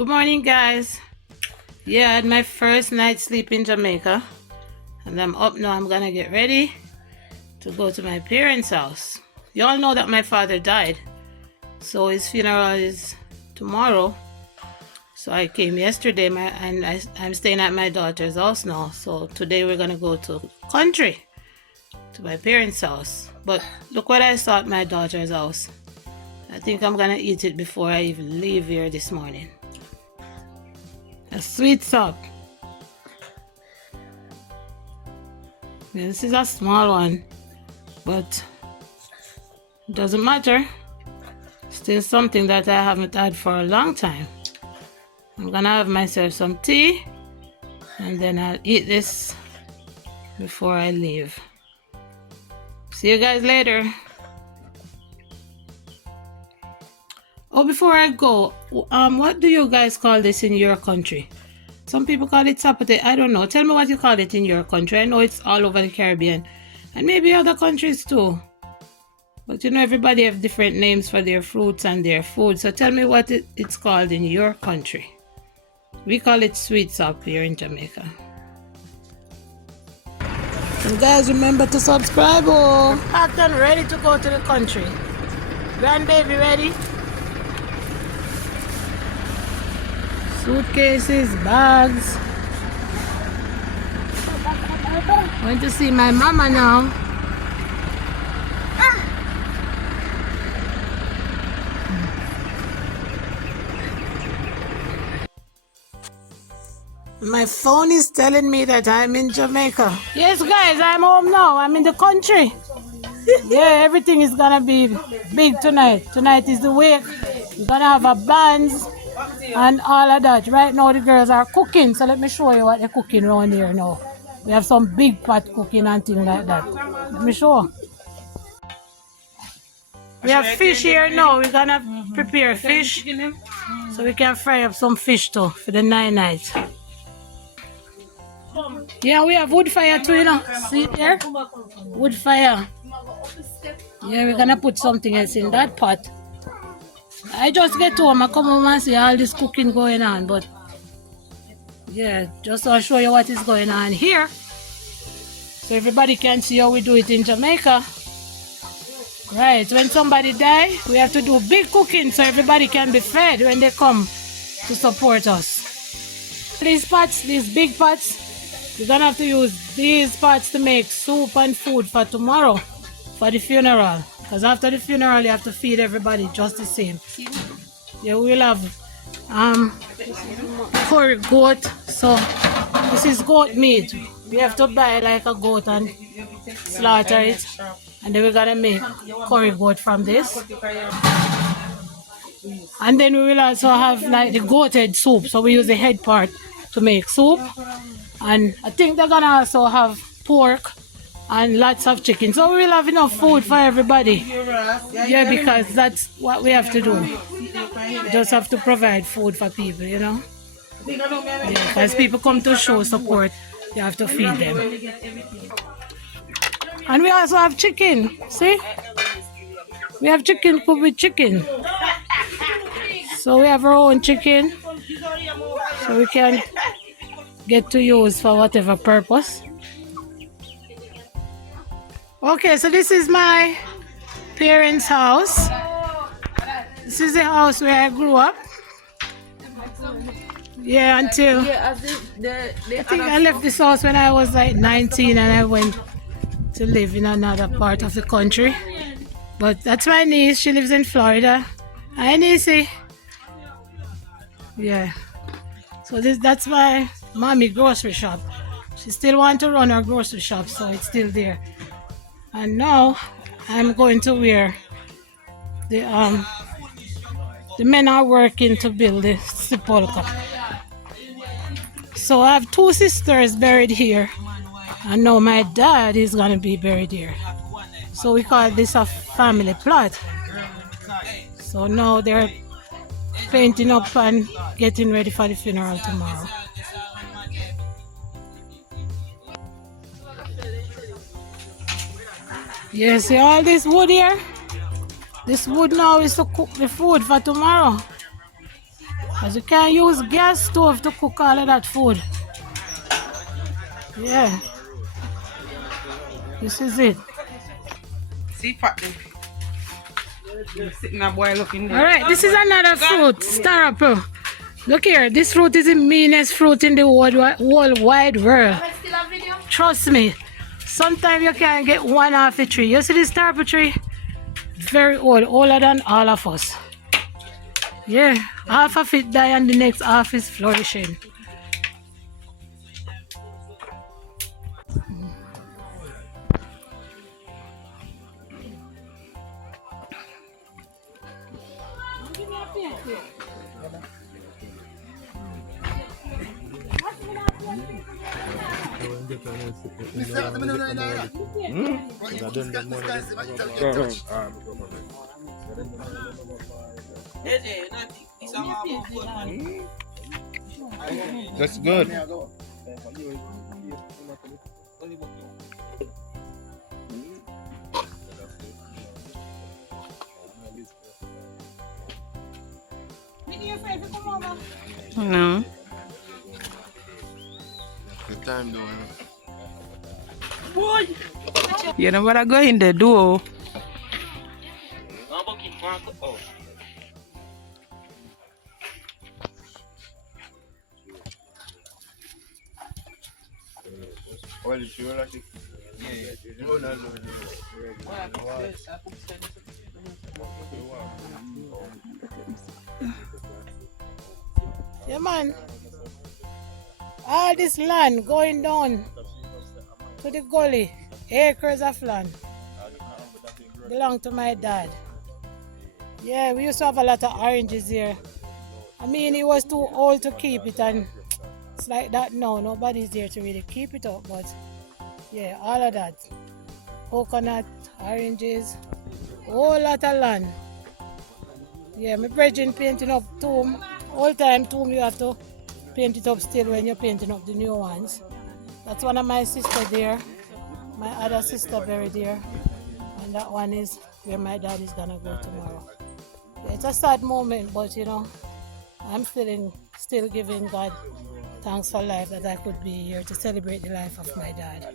Good morning, guys. Yeah, I had my first night sleep in Jamaica, and I'm up now. I'm gonna get ready to go to my parents' house. You all know that my father died, so his funeral is tomorrow. So I came yesterday, I'm staying at my daughter's house now. So today we're gonna go to country, to my parents' house. But look what I saw at my daughter's house. I think I'm gonna eat it before I even leave here this morning. A sweet sock. Yeah, this is a small one, but it doesn't matter. Still something that I haven't had for a long time. I'm gonna have myself some tea and then I'll eat this before I leave. See you guys later. Oh, before I go, what do you guys call this in your country? Some people call it sapate. I don't know. Tell me what you call it in your country. I know it's all over the Caribbean and maybe other countries too. But you know, everybody have different names for their fruits and their food. So tell me what it's called in your country. We call it sweet sop here in Jamaica. And guys, remember to subscribe. Oh, packed and ready to go to the country. Grandbaby ready? Suitcases, bags. Going to see my mama now. My phone is telling me that I'm in Jamaica. Yes, guys, I'm home now. I'm in the country. Yeah, everything is gonna be big tonight. Tonight is the wake. We're gonna have a band and all of that. Right now, the girls are cooking. So let me show you what they're cooking around here now. We have some big pot cooking and things like that. Let me show. We have fish here now. We're gonna prepare fish so we can fry up some fish too for the night. Yeah, we have wood fire too, you know. See there? Wood fire. Yeah, we're gonna put something else in that pot. I just get home, I come home and see all this cooking going on, but yeah, just to show you what is going on here. So everybody can see how we do it in Jamaica. Right, when somebody dies, we have to do big cooking so everybody can be fed when they come to support us. These pots, these big pots, we're gonna have to use these pots to make soup and food for tomorrow for the funeral. Because after the funeral, you have to feed everybody just the same. Yeah, we'll have curry goat. So this is goat meat. We have to buy like a goat and slaughter it. And then we're gonna make curry goat from this. And then we will also have like the goat head soup. So we use the head part to make soup. And I think they're gonna also have pork and lots of chicken. So we will have enough food for everybody. Yeah, because that's what we have to do. We just have to provide food for people, you know. Yeah, as people come to show support, you have to feed them. And we also have chicken. See? We have chicken cooked with chicken. So we have our own chicken. So we can get to use for whatever purpose. Okay, so this is my parents' house. This is the house where I grew up. Yeah, until I think I left this house when I was like 19 and I went to live in another part of the country. But that's my niece. She lives in Florida. Hi, niecey. Yeah. So that's my mommy grocery shop. She still wants to run her grocery shop, so it's still there. And now I'm going to where the men are working to build the sepulchre. So I have two sisters buried here, and now my dad is gonna be buried here. So we call this a family plot. So now they're painting up and getting ready for the funeral tomorrow. Yeah, see all this wood here? This wood now is to cook the food for tomorrow. As you can't use gas stove to cook all of that food. Yeah. This is it. See, Fatty. Sitting a boy looking there. Alright, this is another fruit. Star apple. Look here, this fruit is the meanest fruit in the whole wide world. Trust me. Sometimes you can't get one off the tree. You see this star apple tree? Very old, older than all of us. Yeah, half of it die and the next half is flourishing. That's good. No. Good time doing You know what I go in the door. Yeah, man. All this land going down to the gully, acres of land, belong to my dad. Yeah, we used to have a lot of oranges here. I mean, he was too old to keep it, and it's like that now. Nobody's there to really keep it up, but yeah, all of that. Coconut, oranges, whole lot of land. Yeah, my brethren painting up tomb. All time tomb you have to paint it up still when you're painting up the new ones. That's one of my sister there. My other sister buried there. And that one is where my dad is gonna go tomorrow. Yeah, it's a sad moment, but you know, I'm still giving God thanks for life that I could be here to celebrate the life of my dad.